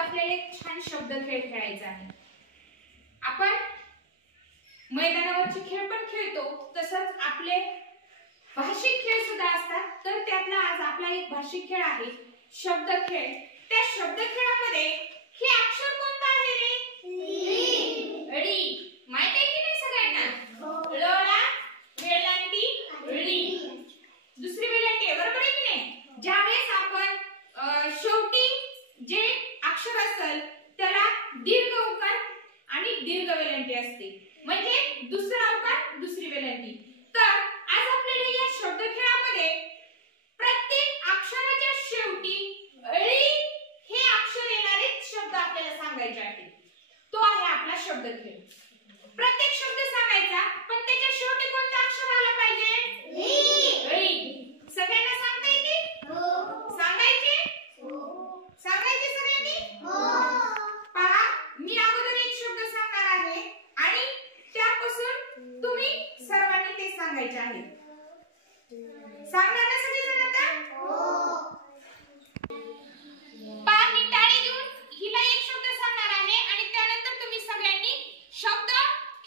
आपल्याला एक छान शब्द खेळ खेळायचा आहे। आपण मैदानावरचे खेळ पण खेळतो, तसंच आपले भाषिक खेळ सुद्धा असतात। तर त्यातला आज आपला एक भाषिक खेळ आहे शब्द खेळ। त्या शब्द खेळामध्ये हे अक्षर कोणतं आहे रे? री। माहिती आहे की नाही सगळ्यांना? ळला वेलांटी ळी, दुसरी वेलांटी आहे, बरोबर आहे की नाही? ज्यावेळेस आपण शेवटी जे अक्षर असेल त्याला दीर्घ उकार आणि दीर्घ वेलांटी असते, म्हणजे दुसरा उकार दुसरी वेलांटी। तर आज आपल्याला या शब्द खेळामध्ये प्रत्येक अक्षराच्या शेवटी ळी हे अक्षर येणारे शब्द आपल्याला सांगायचे आहे। तो आहे आपला शब्द खेळ। प्रत्येक शब्द सांगायचा, पण त्याच्या शेवटी कोणतं अक्षर आलं पाहिजे? ळी। सगळ्यांना सांगता येते? हो। सांगायचे? हो। सांगायचे सगळ्यांनी? हो। पहा, मी अगोदर एक शब्द सांगणार आहे आणि त्यापासून तुम्ही सर्वांनी ते सांगायचे आहे। सांगणार ना सगळेजण आता? हो। पहा, मी टाळी देऊन हिला एक शब्द सांगणार आहे आणि त्यानंतर तुम्ही सगळ्यांनी शब्द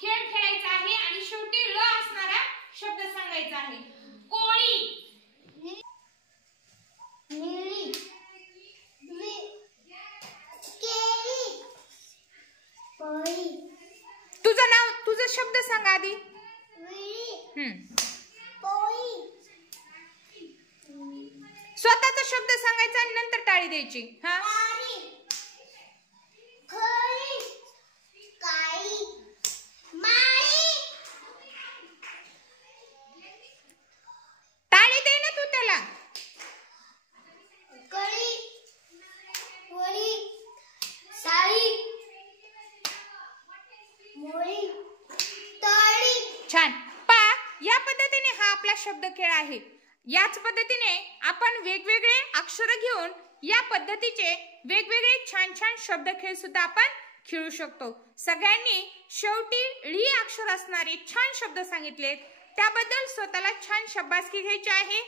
खेळ खेळायचा आहे आणि शेवटी ळ असणारा शब्द सांगायचा आहे। कोळी, निळी, केळी, पोळी। तुझं नाव, तुझं शब्द सांग आधी। पोळी। स्वतःचा शब्द सांगायचा आणि नंतर टाळी द्यायची। हा, फळी, काळी, माळी। टाळी दे ना तू त्याला। कळी, वळी, साळी, मोळी, तळी। छान। पहा, या पद्धतीने हा आपला शब्द खेळ आहे। याच पद्धतीने आपण वेगवेगळे अक्षर घेऊन या पद्धतीचे वेगवेगळे छान छान शब्द खेळ सुद्धा आपण खेळू शकतो। सगळ्यांनी शेवटी ळी अक्षर असणारे छान शब्द सांगितले, त्याबद्दल स्वतःला छान शाबासकी घ्यायची आहे।